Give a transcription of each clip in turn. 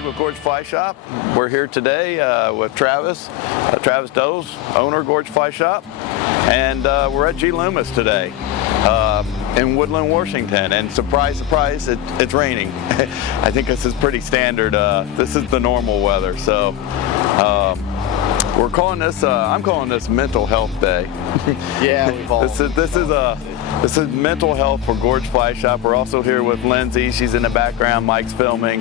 With Gorge Fly Shop. We're here today with Travis Duddles, owner of Gorge Fly Shop, and we're at Loomis today in Woodland, Washington, and surprise, surprise, it's raining. I think this is pretty standard. This is the normal weather, so we're calling this, I'm calling this Mental Health Day. Yeah, we've all. This is mental health for Gorge Fly Shop. We're also here with Lyndsey. She's in the background. Mike's filming.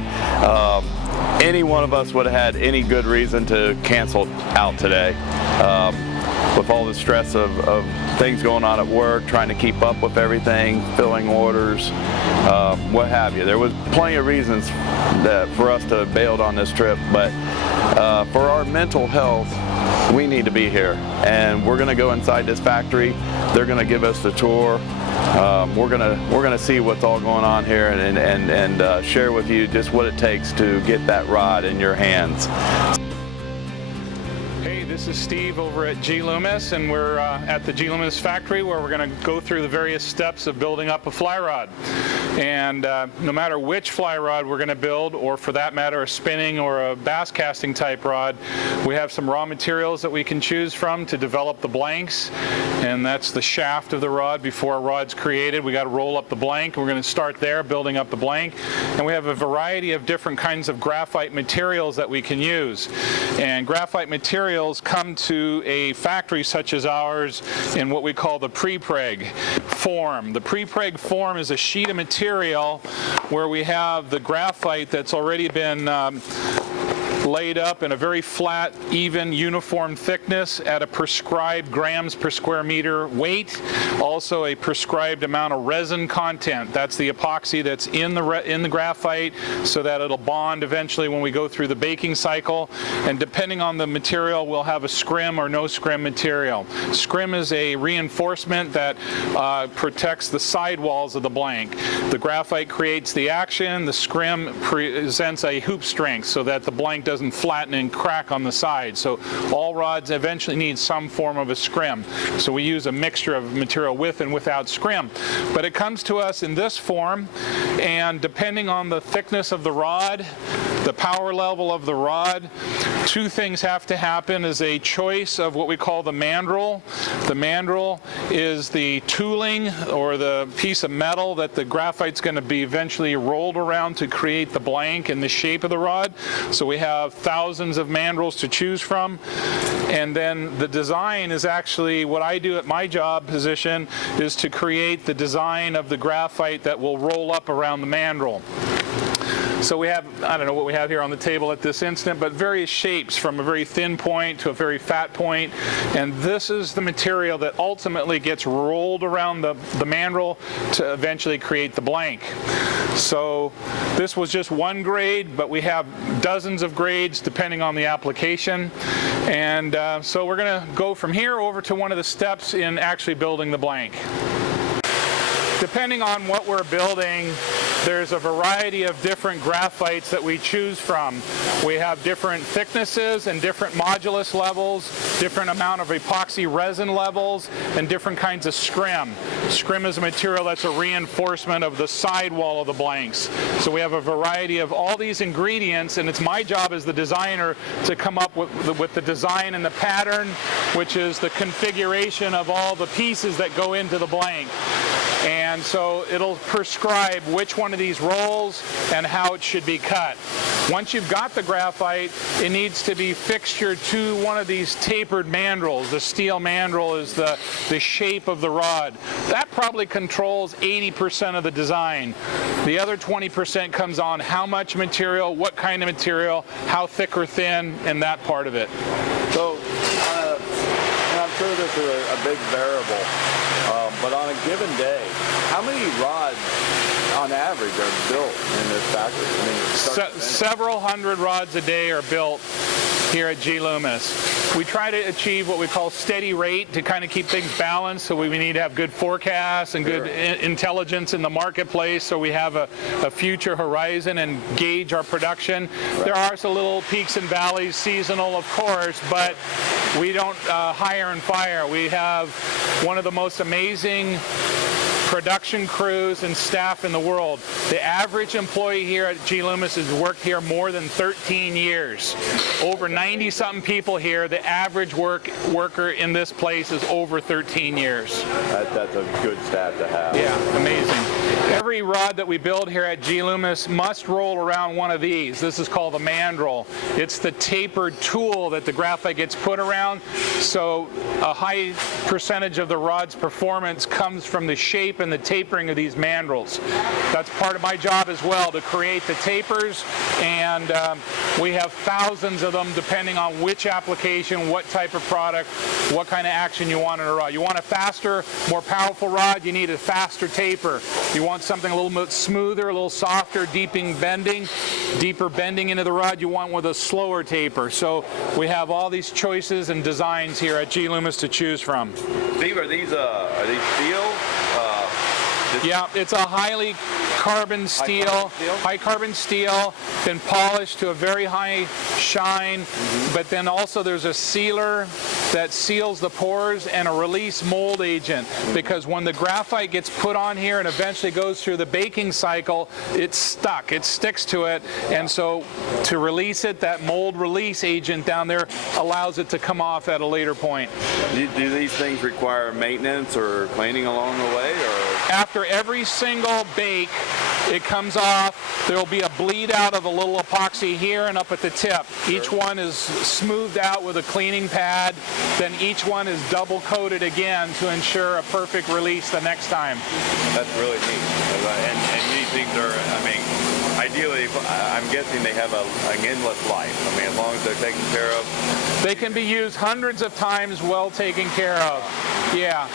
Any one of us would have had any good reason to cancel out today. With all the stress of things going on at work, trying to keep up with everything, filling orders, what have you. There was plenty of reasons for us to have bailed on this trip, but for our mental health, we need to be here. And we're gonna go inside this factory. They're gonna give us the tour. We're gonna see what's all going on here and share with you just what it takes to get that rod in your hands. Hey, this is Steve over at Loomis, and we're at the Loomis factory where we're going to go through the various steps of building up a fly rod. And no matter which fly rod we're going to build, or for that matter a spinning or a bass casting type rod, we have some raw materials that we can choose from to develop the blanks, and that's the shaft of the rod. Before a rod's created, we got to roll up the blank. We're going to start there, building up the blank, and we have a variety of different kinds of graphite materials that we can use. And graphite materials come to a factory such as ours in what we call the pre-preg form. The pre-preg form is a sheet of material where we have the graphite that's already been laid up in a very flat, even, uniform thickness at a prescribed grams per square meter weight. Also a prescribed amount of resin content. That's the epoxy that's in the graphite, so that it'll bond eventually when we go through the baking cycle. And depending on the material, we'll have a scrim or no scrim material. Scrim is a reinforcement that protects the sidewalls of the blank. The graphite creates the action. The scrim presents a hoop strength so that the blank doesn't flatten and crack on the side. So all rods eventually need some form of a scrim. So we use a mixture of material with and without scrim. But it comes to us in this form, and depending on the thickness of the rod, the power level of the rod, two things have to happen: is a choice of what we call the mandrel. The mandrel is the tooling or the piece of metal that the graphite's going to be eventually rolled around to create the blank and the shape of the rod. So we have thousands of mandrels to choose from. And then the design is actually what I do at my job position, is to create the design of the graphite that will roll up around the mandrel. So we have, I don't know what we have here on the table at this instant, but various shapes from a very thin point to a very fat point. And this is the material that ultimately gets rolled around the mandrel to eventually create the blank. So this was just one grade, but we have dozens of grades depending on the application. And so we're going to go from here over to one of the steps in actually building the blank. Depending on what we're building, there's a variety of different graphites that we choose from. We have different thicknesses and different modulus levels, different amount of epoxy resin levels, and different kinds of scrim. Scrim is a material that's a reinforcement of the sidewall of the blanks. So we have a variety of all these ingredients, and it's my job as the designer to come up with the design and the pattern, which is the configuration of all the pieces that go into the blank. And so it'll prescribe which one of these rolls and how it should be cut. Once you've got the graphite, it needs to be fixtured to one of these tapered mandrels. The steel mandrel is the shape of the rod. That probably controls 80% of the design. The other 20% comes on how much material, what kind of material, how thick or thin, and that part of it. So, I'm sure this is a big variable, but on a given day, how many rods on average are built in this factory? I mean, several hundred rods a day are built here at G. Loomis. We try to achieve what we call steady rate to kind of keep things balanced, so we need to have good forecasts and good intelligence in the marketplace, so we have a future horizon and gauge our production. Right. There are some little peaks and valleys, seasonal of course, but we don't hire and fire. We have one of the most amazing production crews and staff in the world. The average employee here at G. Loomis has worked here more than 13 years. Over 90-something people here. The average worker in this place is over 13 years. That's a good stat to have. Yeah, amazing. Every rod that we build here at G. Loomis must roll around one of these. This is called the mandrel. It's the tapered tool that the graphite gets put around, so a high percentage of the rod's performance comes from the shape and the tapering of these mandrels. That's part of my job as well, to create the tapers, and we have thousands of them depending on which application, what type of product, what kind of action you want in a rod. You want a faster, more powerful rod, you need a faster taper. You want something a little bit smoother, a little softer, deeper bending into the rod, you want with a slower taper. So we have all these choices and designs here at G. Loomis to choose from. Steve, are these steel? Yeah, it's a high carbon steel, been polished to a very high shine, but then also there's a sealer that seals the pores and a release mold agent, because when the graphite gets put on here and eventually goes through the baking cycle, it's stuck, it sticks to it, and so to release it, that mold release agent down there allows it to come off at a later point. Do these things require maintenance or cleaning along the way? Or? After every single bake, it comes off. There will be a bleed out of a little epoxy here and up at the tip. Each one is smoothed out with a cleaning pad. Then each one is double coated again to ensure a perfect release the next time. That's really neat. And these things are, I mean, ideally, I'm guessing they have an endless life. I mean, as long as they're taken care of. They can be used hundreds of times, well taken care of. Yeah.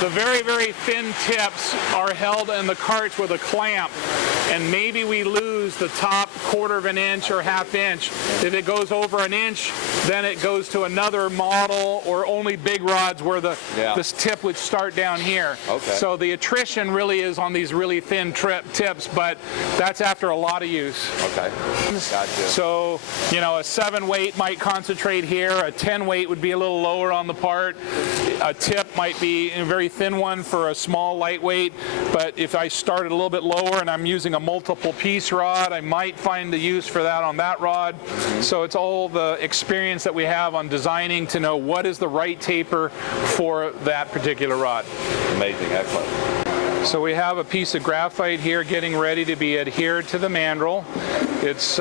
The very, very thin tips are held in the carts with a clamp, and maybe we lose the top quarter of an inch or half inch. If it goes over an inch, then it goes to another model, or only big rods where this tip would start down here. Okay. So the attrition really is on these really thin tips, but that's after a lot of use. Okay. Gotcha. So, you know, a 7 weight might concentrate here, a 10 weight would be a little lower on the part. A tip might be a very thin one for a small lightweight, but if I started a little bit lower and I'm using a multiple piece rod, I might find the use for that on that rod. So it's all the experience that we have on designing to know what is the right taper for that particular rod. Amazing, excellent. So we have a piece of graphite here getting ready to be adhered to the mandrel. It's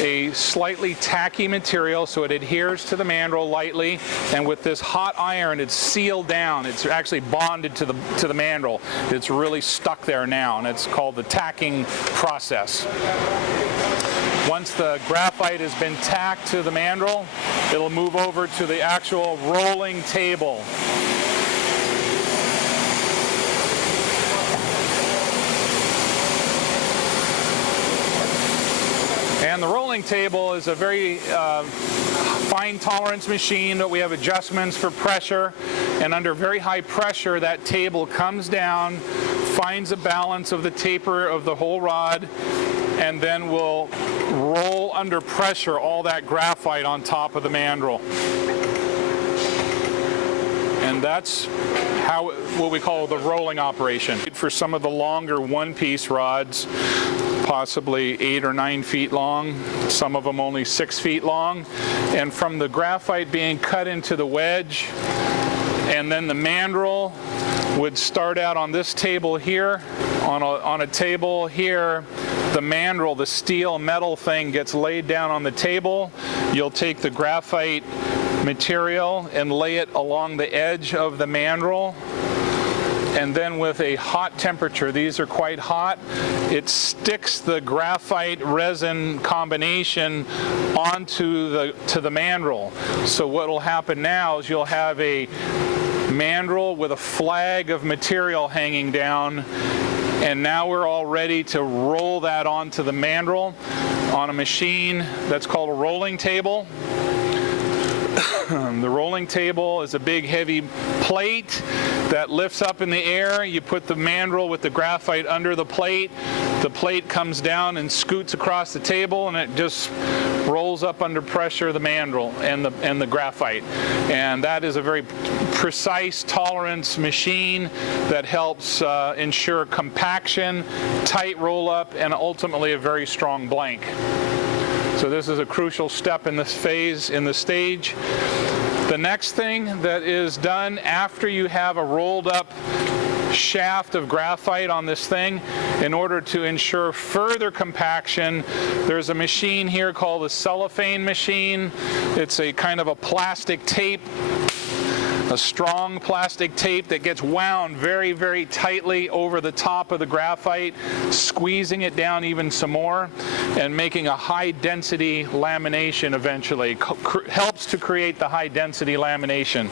a slightly tacky material, so it adheres to the mandrel lightly, and with this hot iron it's sealed down. It's actually bonded to the mandrel. It's really stuck there now, and it's called the tacking process. Once the graphite has been tacked to the mandrel, it'll move over to the actual rolling table. And the rolling table is a very fine tolerance machine, but we have adjustments for pressure, and under very high pressure that table comes down, finds a balance of the taper of the whole rod, and then will roll under pressure all that graphite on top of the mandrel. And that's what we call the rolling operation. For some of the longer one-piece rods, possibly 8 or 9 feet long, some of them only 6 feet long, and from the graphite being cut into the wedge, and then the mandrel would start out on this table here. On a table here, the mandrel, the steel metal thing, gets laid down on the table. You'll take the graphite material and lay it along the edge of the mandrel, and then with a hot temperature, these are quite hot, it sticks the graphite resin combination onto the mandrel. So what will happen now is you'll have a mandrel with a flag of material hanging down, and now we're all ready to roll that onto the mandrel on a machine that's called a rolling table. The rolling table is a big heavy plate that lifts up in the air. You put the mandrel with the graphite under the plate. The plate comes down and scoots across the table, and it just rolls up under pressure, the mandrel and the graphite. And that is a very precise tolerance machine that helps ensure compaction, tight roll up, and ultimately a very strong blank. So this is a crucial step in this phase, in the stage. The next thing that is done after you have a rolled up shaft of graphite on this thing, in order to ensure further compaction, there's a machine here called the cellophane machine. It's a kind of a plastic tape, a strong plastic tape that gets wound very, very tightly over the top of the graphite, squeezing it down even some more and making a high density lamination eventually. Helps to create the high density lamination.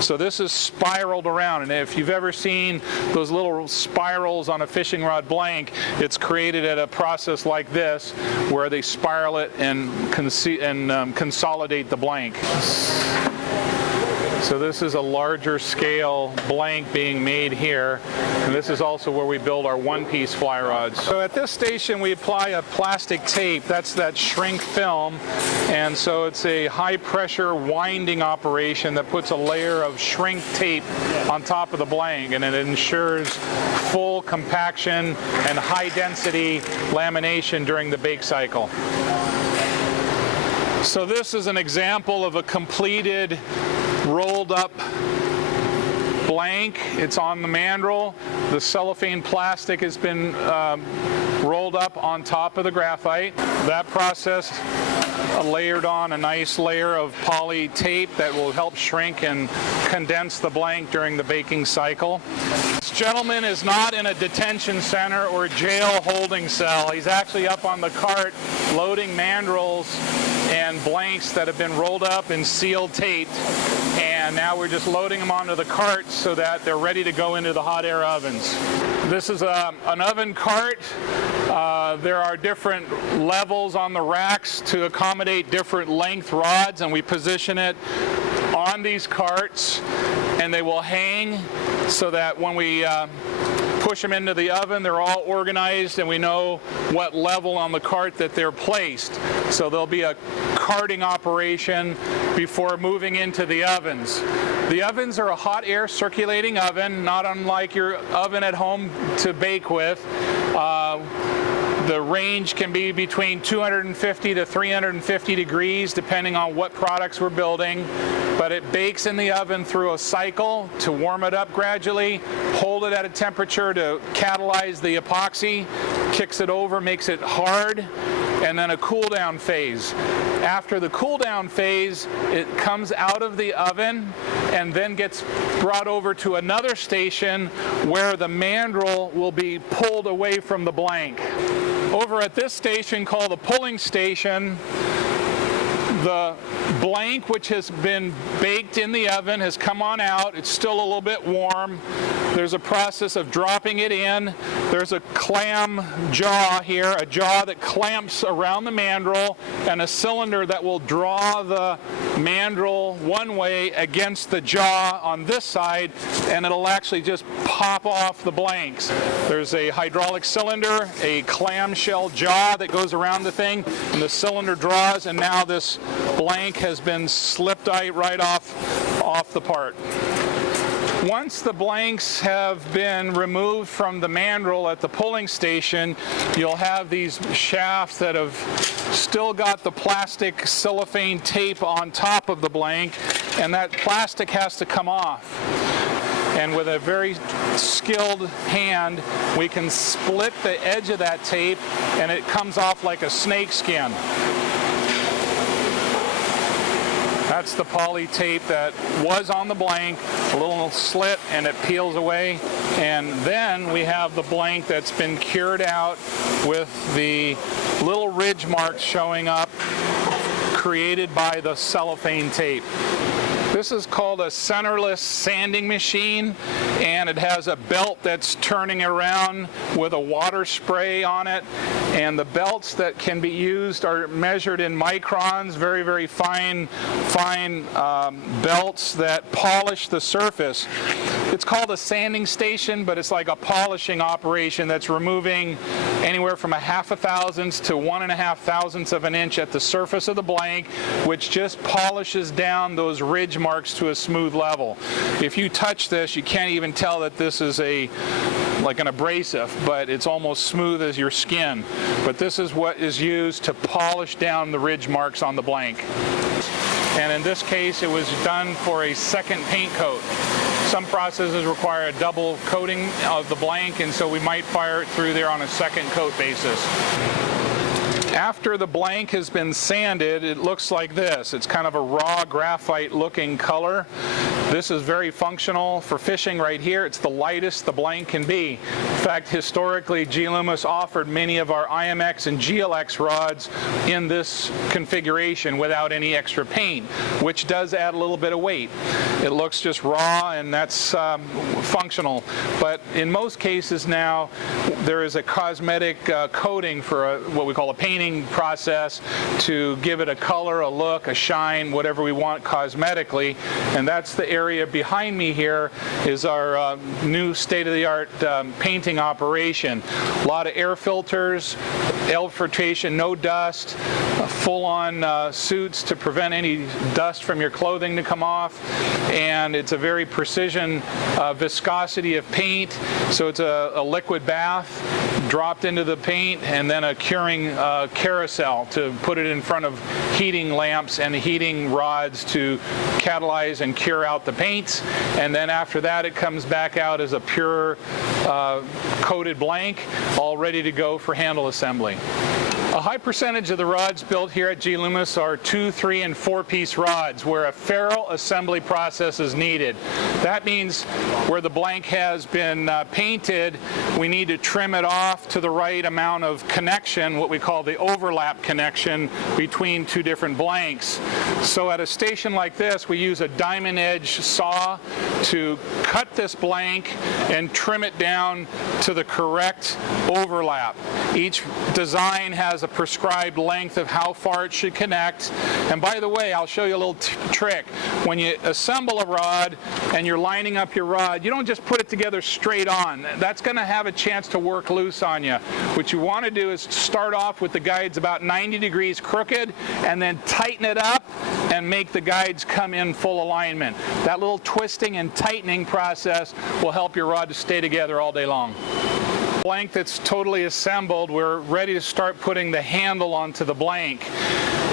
So this is spiraled around, and if you've ever seen those little spirals on a fishing rod blank, it's created at a process like this where they spiral it and consolidate the blank. So this is a larger scale blank being made here, and this is also where we build our one-piece fly rods. So at this station we apply a plastic tape, that's that shrink film, and so it's a high pressure winding operation that puts a layer of shrink tape on top of the blank, and it ensures full compaction and high density lamination during the bake cycle. So this is an example of a completed rolled up blank. It's on the mandrel. The cellophane plastic has been rolled up on top of the graphite. That process layered on a nice layer of poly tape that will help shrink and condense the blank during the baking cycle. This gentleman is not in a detention center or jail holding cell. He's actually up on the cart loading mandrels and blanks that have been rolled up and sealed taped, and now we're just loading them onto the cart so that they're ready to go into the hot air ovens. This is an oven cart. There are different levels on the racks to accommodate different length rods, and we position it on these carts, and they will hang so that when we push them into the oven, they're all organized and we know what level on the cart that they're placed. So there'll be a carting operation before moving into the ovens. The ovens are a hot air circulating oven, not unlike your oven at home to bake with. The range can be between 250 to 350 degrees depending on what products we're building, but it bakes in the oven through a cycle to warm it up gradually, hold it at a temperature to catalyze the epoxy, kicks it over, makes it hard, and then a cool down phase. After the cool down phase, it comes out of the oven and then gets brought over to another station where the mandrel will be pulled away from the blank. Over at this station called the pulling station, the blank, which has been baked in the oven, has come on out. It's still a little bit warm. There's a process of dropping it in. There's a clam jaw here, a jaw that clamps around the mandrel, and a cylinder that will draw the mandrel one way against the jaw on this side, and it'll actually just pop off the blanks. There's a hydraulic cylinder, a clamshell jaw that goes around the thing, and the cylinder draws, and now this blank has been slipped right off the part. Once the blanks have been removed from the mandrel at the pulling station, you'll have these shafts that have still got the plastic cellophane tape on top of the blank, and that plastic has to come off. And with a very skilled hand, we can split the edge of that tape, and it comes off like a snake skin. That's the poly tape that was on the blank, a little slit, and it peels away. And then we have the blank that's been cured out with the little ridge marks showing up, created by the cellophane tape. This is called a centerless sanding machine, and it has a belt that's turning around with a water spray on it, and the belts that can be used are measured in microns, very, very fine belts that polish the surface. It's called a sanding station, but it's like a polishing operation that's removing anywhere from 0.5 thousandths to 1.5 thousandths of an inch at the surface of the blank, which just polishes down those ridge marks to a smooth level. If you touch this, you can't even tell that this is like an abrasive, but it's almost smooth as your skin. But this is what is used to polish down the ridge marks on the blank. And in this case, it was done for a second paint coat. Some processes require a double coating of the blank, and so we might fire it through there on a second coat basis. After the blank has been sanded, it looks like this. It's kind of a raw graphite looking color. This is very functional for fishing right here. It's the lightest the blank can be. In fact, historically, G. Loomis offered many of our IMX and GLX rods in this configuration without any extra paint, which does add a little bit of weight. It looks just raw, and that's functional. But in most cases now, there is a cosmetic coating for what we call a painting process to give it a color, a look, a shine, whatever we want cosmetically. And that's the area behind me here is our new state-of-the-art painting operation. A lot of air filters, filtration, no dust, full-on suits to prevent any dust from your clothing to come off, and it's a very precision viscosity of paint, so it's a liquid bath dropped into the paint, and then a curing carousel to put it in front of heating lamps and heating rods to catalyze and cure out the paints, and then after that it comes back out as a pure coated blank, all ready to go for handle assembly. A high percentage of the rods built here at G. Loomis are 2-, 3-, and 4-piece rods where a ferrule assembly process is needed. That means where the blank has been painted, we need to trim it off to the right amount of connection, what we call the overlap connection between two different blanks. So at a station like this, we use a diamond edge saw to cut this blank and trim it down to the correct overlap. Each design has a prescribed length of how far it should connect. And by the way, I'll show you a little trick. When you assemble a rod and you're lining up your rod, you don't just put it together straight on. That's going to have a chance to work loose on you. What you want to do is start off with the guides about 90 degrees crooked and then tighten it up and make the guides come in full alignment. That little twisting and tightening process will help your rod to stay together all day long. Blank that's totally assembled, we're ready to start putting the handle onto the blank.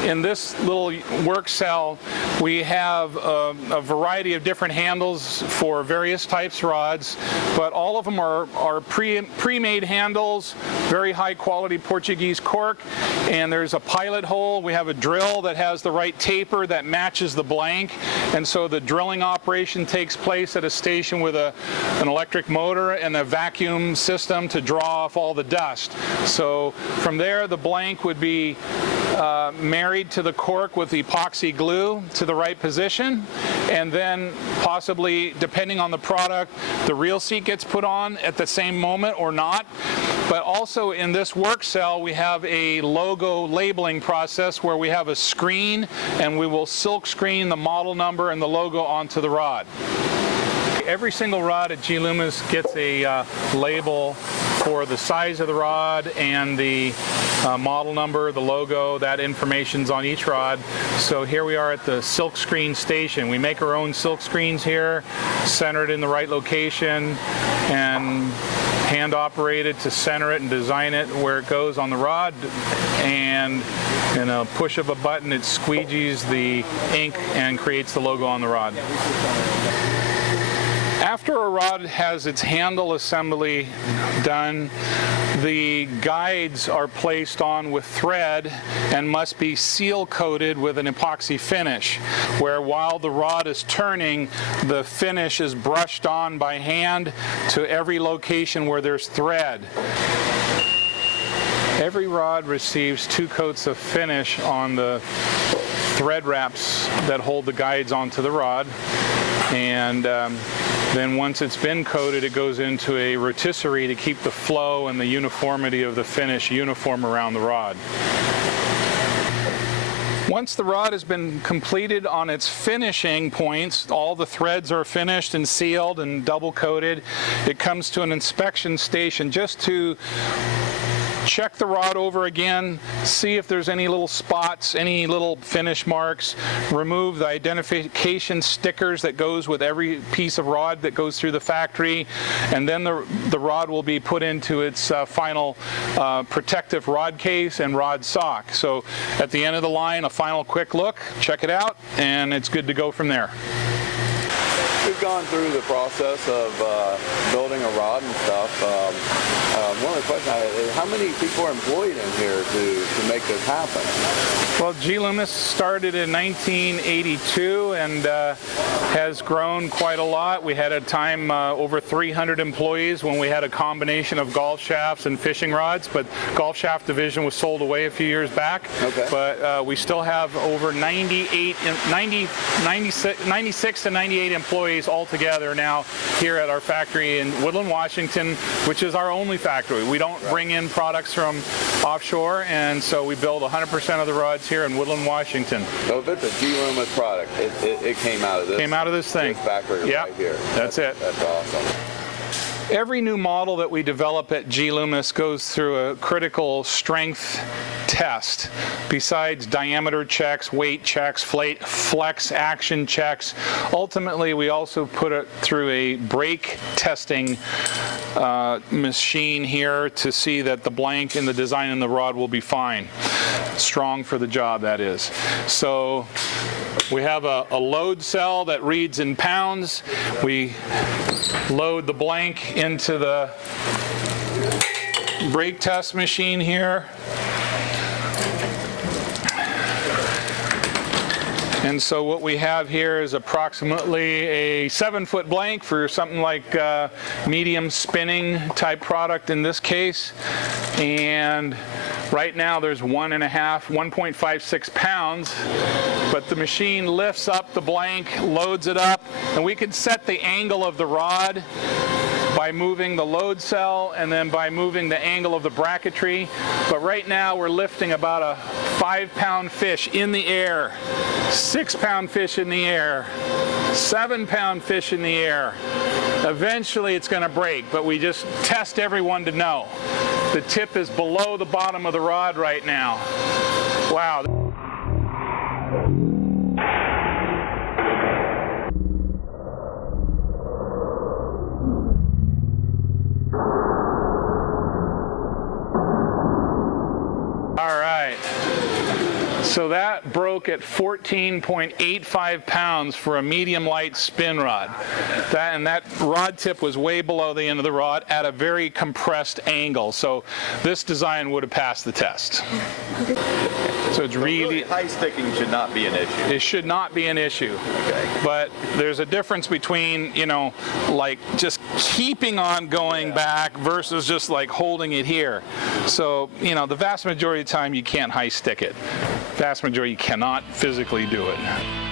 In this little work cell, we have a variety of different handles for various types of rods, but all of them are pre-made handles, very high quality Portuguese cork, and there's a pilot hole. We have a drill that has the right taper that matches the blank, and so the drilling operation takes place at a station with an electric motor and a vacuum system to draw off all the dust. So from there, the blank would be married to the cork with epoxy glue to the right position, and then possibly, depending on the product, the reel seat gets put on at the same moment or not. But also in this work cell, we have a logo labeling process where we have a screen, and we will silk screen the model number and the logo onto the rod. Every single rod at G. Loomis gets a label for the size of the rod and the model number, the logo. That information's on each rod. So here we are at the silk screen station. We make our own silk screens here, centered in the right location, and hand operated to center it and design it where it goes on the rod. And in a push of a button, it squeegees the ink and creates the logo on the rod. After a rod has its handle assembly done, the guides are placed on with thread and must be seal coated with an epoxy finish, where while the rod is turning, the finish is brushed on by hand to every location where there's thread. Every rod receives 2 coats of finish on the thread wraps that hold the guides onto the rod, and then once it's been coated, it goes into a rotisserie to keep the flow and the uniformity of the finish uniform around the rod. Once the rod has been completed on its finishing points, all the threads are finished and sealed and double coated, it comes to an inspection station just to check the rod over again, see if there's any little spots, any little finish marks, remove the identification stickers that goes with every piece of rod that goes through the factory, and then the rod will be put into its final protective rod case and rod sock. So at the end of the line, a final quick look, check it out, and it's good to go from there. We've gone through the process of building a rod and stuff. One of the questions I had is, how many people are employed in here to make this happen? Well, G. Loomis started in 1982 and has grown quite a lot. We had a time over 300 employees when we had a combination of golf shafts and fishing rods, but golf shaft division was sold away a few years back. Okay. But we still have over 96 to 98 employees altogether now here at our factory in Woodland, Washington, which is our only factory. We don't bring in products from offshore, and so we build 100% of the rods here in Woodland, Washington. So if it's a G. Loomis product, it came out of this. Came out of this thing. This factory right here. That's it. That's awesome. Every new model that we develop at G. Loomis goes through a critical strength test. Besides diameter checks, weight checks, flex action checks, ultimately we also put it through a brake testing machine here to see that the blank and the design in the rod will be fine. Strong for the job, that is. So we have a load cell that reads in pounds. We load the blank into the brake test machine here. And so what we have here is approximately a 7-foot blank for something like medium spinning type product in this case. And right now there's 1.56 pounds, but the machine lifts up the blank, loads it up, and we can set the angle of the rod by moving the load cell and then by moving the angle of the bracketry. But right now we're lifting about a 5-pound fish in the air, 6-pound fish in the air, 7-pound fish in the air. Eventually it's going to break, but we just test everyone to know. The tip is below the bottom of the rod right now. Wow. So that broke at 14.85 pounds for a medium light spin rod. That rod tip was way below the end of the rod at a very compressed angle. So this design would have passed the test. So it's really high sticking should not be an issue. It should not be an issue. Okay. But there's a difference between, you know, like just keeping on going back versus just like holding it here. So, you know, the vast majority of the time you can't high stick it. Vast majority you cannot physically do it.